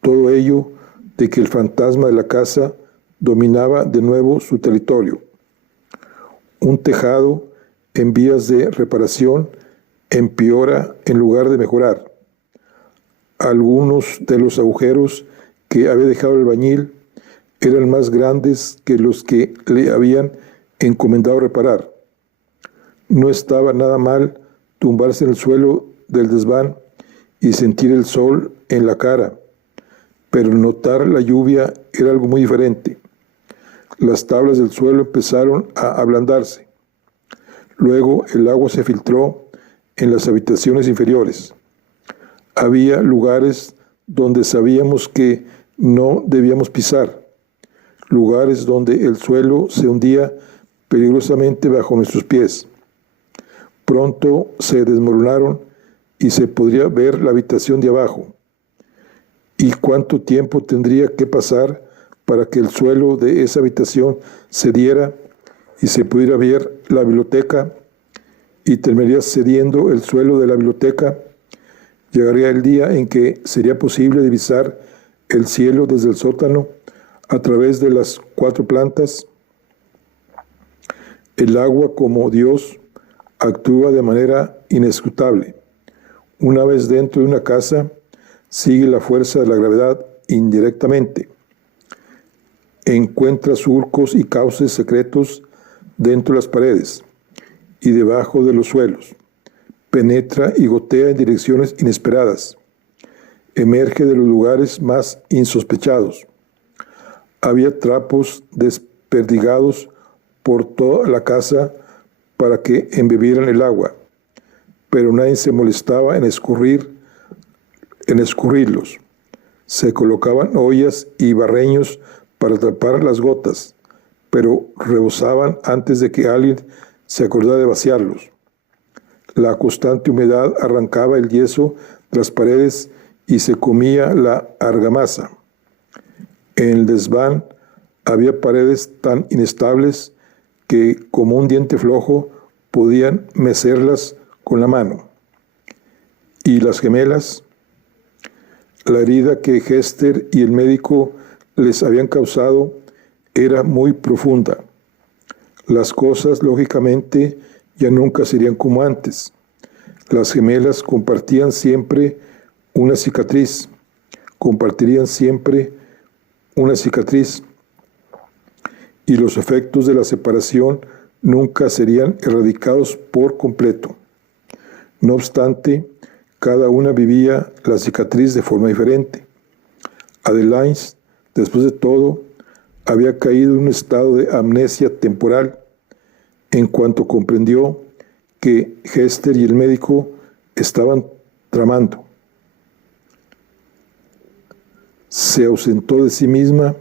todo ello, de que el fantasma de la casa dominaba de nuevo su territorio. Un tejado en vías de reparación empeora en lugar de mejorar. Algunos de los agujeros que había dejado el albañil eran más grandes que los que le habían encomendado reparar. No estaba nada mal tumbarse en el suelo del desván y sentir el sol en la cara, pero notar la lluvia era algo muy diferente. Las tablas del suelo empezaron a ablandarse. Luego el agua se filtró en las habitaciones inferiores. Había lugares donde sabíamos que no debíamos pisar, lugares donde el suelo se hundía peligrosamente bajo nuestros pies. Pronto se desmoronaron y se podría ver la habitación de abajo. ¿Y cuánto tiempo tendría que pasar para que el suelo de esa habitación cediera y se pudiera ver la biblioteca, y terminaría cediendo el suelo de la biblioteca? Llegaría el día en que sería posible divisar el cielo desde el sótano a través de las 4 plantas. El agua, como Dios, actúa de manera inescrutable. Una vez dentro de una casa, sigue la fuerza de la gravedad indirectamente. Encuentra surcos y cauces secretos dentro de las paredes y debajo de los suelos. Penetra y gotea en direcciones inesperadas. Emerge de los lugares más insospechados. Había trapos desperdigados por toda la casa para que embebieran el agua, pero nadie se molestaba en escurrirlos. Se colocaban ollas y barreños para tapar las gotas, pero rebosaban antes de que alguien se acordara de vaciarlos. La constante humedad arrancaba el yeso de las paredes y se comía la argamasa. En el desván había paredes tan inestables que, como un diente flojo, podían mecerlas con la mano. Y las gemelas, la herida que Hester y el médico les habían causado era muy profunda. Las cosas, lógicamente, ya nunca serían como antes. Las gemelas compartían siempre una cicatriz, y los efectos de la separación nunca serían erradicados por completo. No obstante, cada una vivía la cicatriz de forma diferente. Adeline, después de todo, había caído en un estado de amnesia temporal en cuanto comprendió que Hester y el médico estaban tramando. Se ausentó de sí misma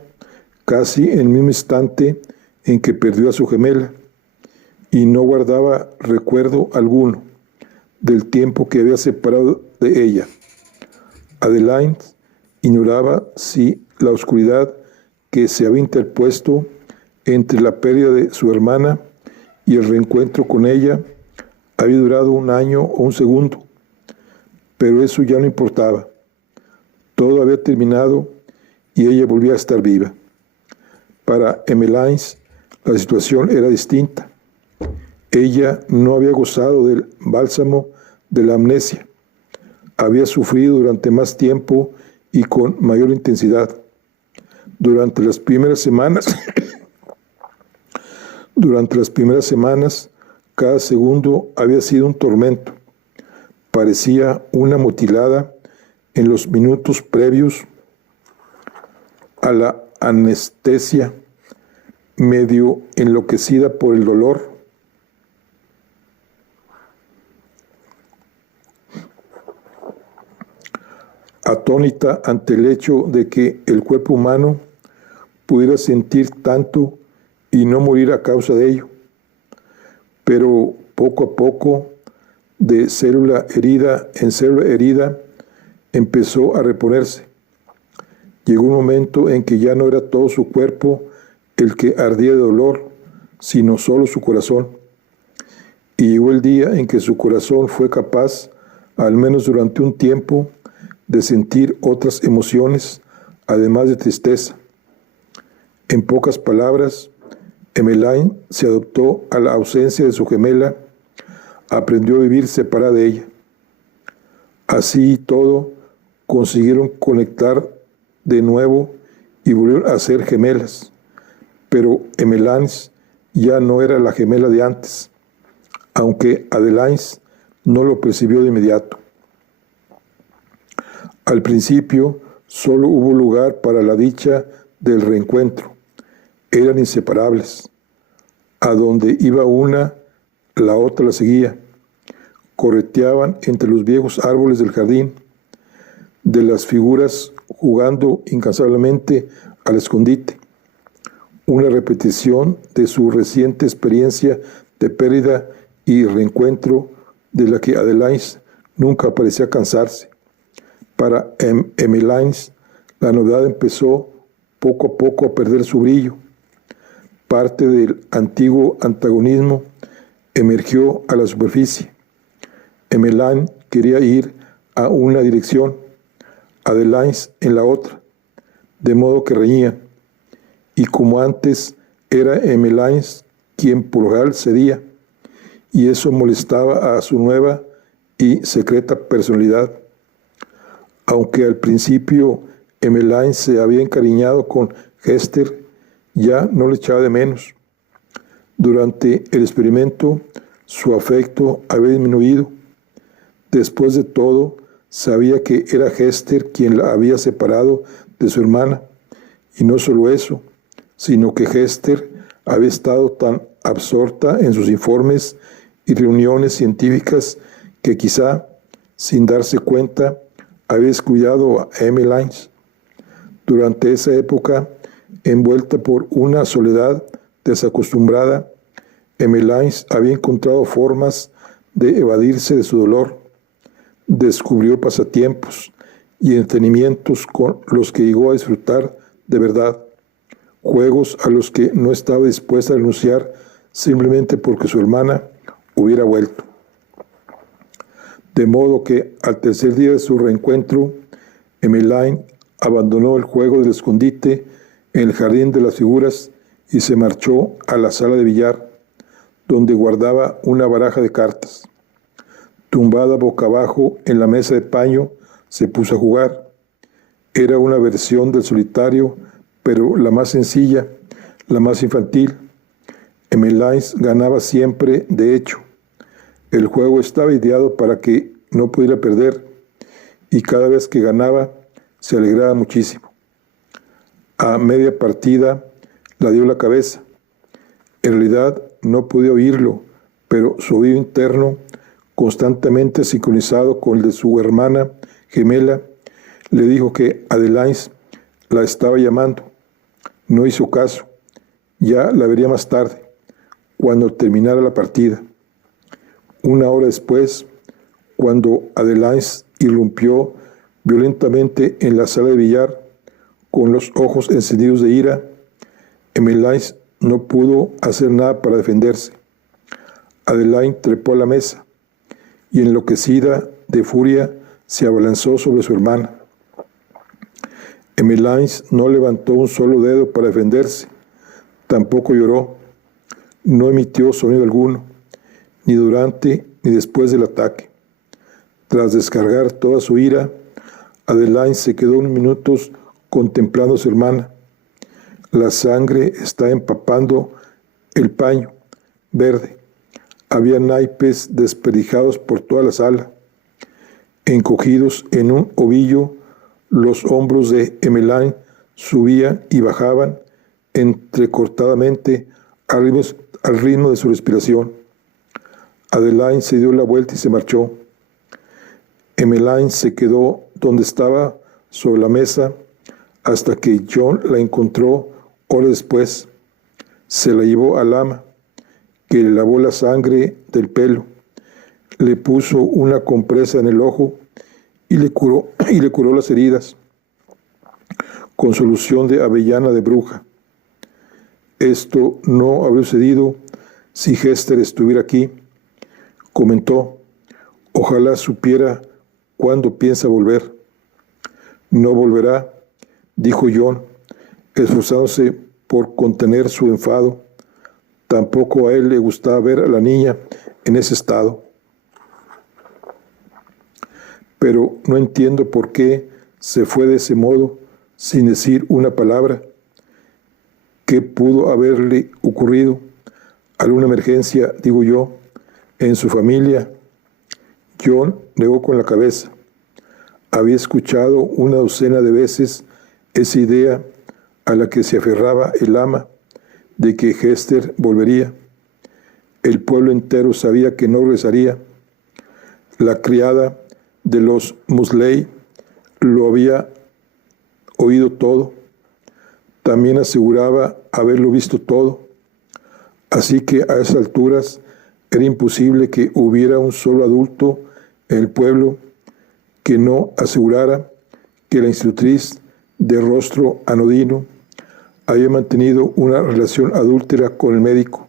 casi en el mismo instante en que perdió a su gemela y no guardaba recuerdo alguno del tiempo que había separado de ella. Adeline ignoraba si la oscuridad que se había interpuesto entre la pérdida de su hermana y el reencuentro con ella había durado un año o un segundo, pero eso ya no importaba. Todo había terminado y ella volvía a estar viva. Para Emmeline, la situación era distinta. Ella no había gozado del bálsamo de la amnesia. Había sufrido durante más tiempo y con mayor intensidad. Durante las primeras semanas, cada segundo había sido un tormento. Parecía una mutilada en los minutos previos a la anestesia, medio enloquecida por el dolor. Atónita ante el hecho de que el cuerpo humano pudiera sentir tanto y no morir a causa de ello. Pero poco a poco, de célula herida en célula herida, empezó a reponerse. Llegó un momento en que ya no era todo su cuerpo el que ardía de dolor, sino solo su corazón. Y llegó el día en que su corazón fue capaz, al menos durante un tiempo, de sentir otras emociones, además de tristeza. En pocas palabras, Emmeline se adaptó a la ausencia de su gemela, aprendió a vivir separada de ella. Así y todo, consiguieron conectar de nuevo y volvieron a ser gemelas. Pero Emmeline ya no era la gemela de antes, aunque Adeline no lo percibió de inmediato. Al principio, solo hubo lugar para la dicha del reencuentro. Eran inseparables. A donde iba una, la otra la seguía. Correteaban entre los viejos árboles del jardín, de las figuras jugando incansablemente al escondite. Una repetición de su reciente experiencia de pérdida y reencuentro de la que Adeline nunca parecía cansarse. Para Emmeline, la novedad empezó poco a poco a perder su brillo. Parte del antiguo antagonismo emergió a la superficie. Emmeline quería ir a una dirección, Adeline en la otra, de modo que reñían. Y como antes, era Emmeline quien por lo general cedía, y eso molestaba a su nueva y secreta personalidad. Aunque al principio Emmeline se había encariñado con Hester, ya no le echaba de menos. Durante el experimento, su afecto había disminuido. Después de todo, sabía que era Hester quien la había separado de su hermana. Y no solo eso, sino que Hester había estado tan absorta en sus informes y reuniones científicas que quizá, sin darse cuenta, había descuidado a Emmeline. Durante esa época, envuelta por una soledad desacostumbrada, Emmeline había encontrado formas de evadirse de su dolor. Descubrió pasatiempos y entretenimientos con los que llegó a disfrutar de verdad, juegos a los que no estaba dispuesta a renunciar simplemente porque su hermana hubiera vuelto. De modo que al tercer día de su reencuentro, Emmeline abandonó el juego del escondite en el jardín de las figuras y se marchó a la sala de billar, donde guardaba una baraja de cartas. Tumbada boca abajo en la mesa de paño, se puso a jugar. Era una versión del solitario, pero la más sencilla, la más infantil. Emmeline ganaba siempre, de hecho. El juego estaba ideado para que no pudiera perder, y cada vez que ganaba se alegraba muchísimo. A media partida la dio la cabeza. En realidad no podía oírlo, pero su oído interno, constantemente sincronizado con el de su hermana gemela, le dijo que Adeline la estaba llamando. No hizo caso. Ya la vería más tarde, cuando terminara la partida. Una hora después, cuando Adeline irrumpió violentamente en la sala de billar, con los ojos encendidos de ira, Emmeline no pudo hacer nada para defenderse. Adeline trepó a la mesa y, enloquecida de furia, se abalanzó sobre su hermana. Emmeline no levantó un solo dedo para defenderse, tampoco lloró, no emitió sonido alguno, ni durante ni después del ataque. Tras descargar toda su ira, Adeline se quedó unos minutos contemplando a su hermana. La sangre estaba empapando el paño verde. Había naipes desperdigados por toda la sala. Encogidos en un ovillo, los hombros de Emmeline subían y bajaban entrecortadamente al ritmo de su respiración. Adeline se dio la vuelta y se marchó. Emmeline se quedó donde estaba, sobre la mesa, hasta que John la encontró horas después. Se la llevó al ama, que le lavó la sangre del pelo, le puso una compresa en el ojo y le curó las heridas con solución de avellana de bruja. Esto no habría sucedido si Hester estuviera aquí, comentó. Ojalá supiera cuándo piensa volver. No volverá, dijo John, esforzándose por contener su enfado. Tampoco a él le gustaba ver a la niña en ese estado. Pero no entiendo por qué se fue de ese modo, sin decir una palabra. ¿Qué pudo haberle ocurrido? ¿Alguna emergencia, digo yo, en su familia? John negó con la cabeza. Había escuchado una docena de veces esa idea a la que se aferraba el ama, de que Hester volvería. El pueblo entero sabía que no regresaría. La criada de los Musley lo había oído todo. También aseguraba haberlo visto todo. Así que a esas alturas era imposible que hubiera un solo adulto en el pueblo que no asegurara que la institutriz de rostro anodino había mantenido una relación adúltera con el médico.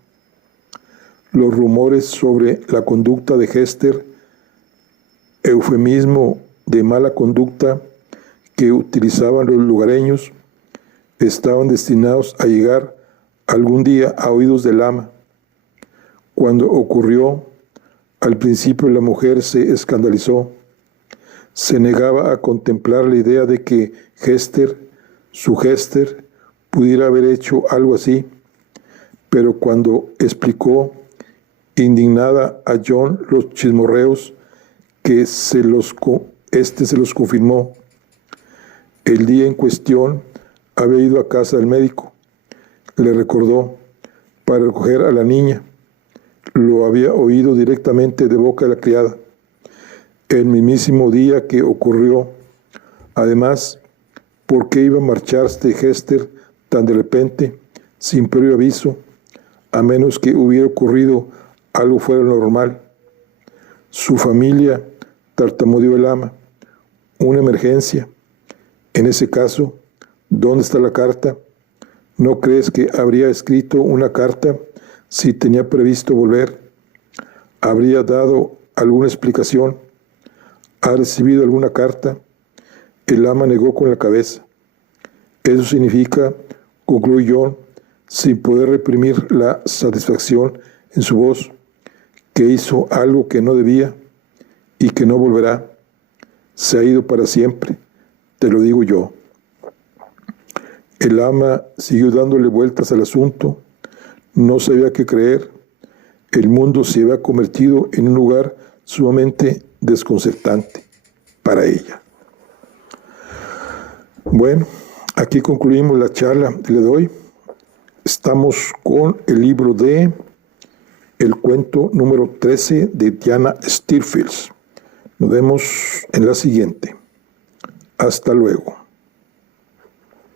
Los rumores sobre la conducta de Hester, eufemismo de mala conducta que utilizaban los lugareños, estaban destinados a llegar algún día a oídos del ama. Cuando ocurrió, al principio la mujer se escandalizó. Se negaba a contemplar la idea de que Hester, su Hester, pudiera haber hecho algo así, pero cuando explicó, indignada a John, los chismorreos que se los confirmó. El día en cuestión había ido a casa del médico, le recordó, para recoger a la niña. Lo había oído directamente de boca de la criada, el mismísimo día que ocurrió. Además, ¿por qué iba a marcharse Hester tan de repente, sin previo aviso, a menos que hubiera ocurrido algo fuera de lo normal? Su familia, tartamudeó el ama, una emergencia. En ese caso, ¿dónde está la carta? ¿No crees que habría escrito una carta si tenía previsto volver? ¿Habría dado alguna explicación? ¿Ha recibido alguna carta? El ama negó con la cabeza. Eso significa, concluyó John, sin poder reprimir la satisfacción en su voz, que hizo algo que no debía y que no volverá. Se ha ido para siempre, te lo digo yo. El ama siguió dándole vueltas al asunto. No sabía qué creer. El mundo se había convertido en un lugar sumamente desconcertante para ella. Bueno, aquí concluimos la charla que le doy. Estamos con el libro de el cuento número 13 de Diana Steelfields. Nos vemos en la siguiente. Hasta luego.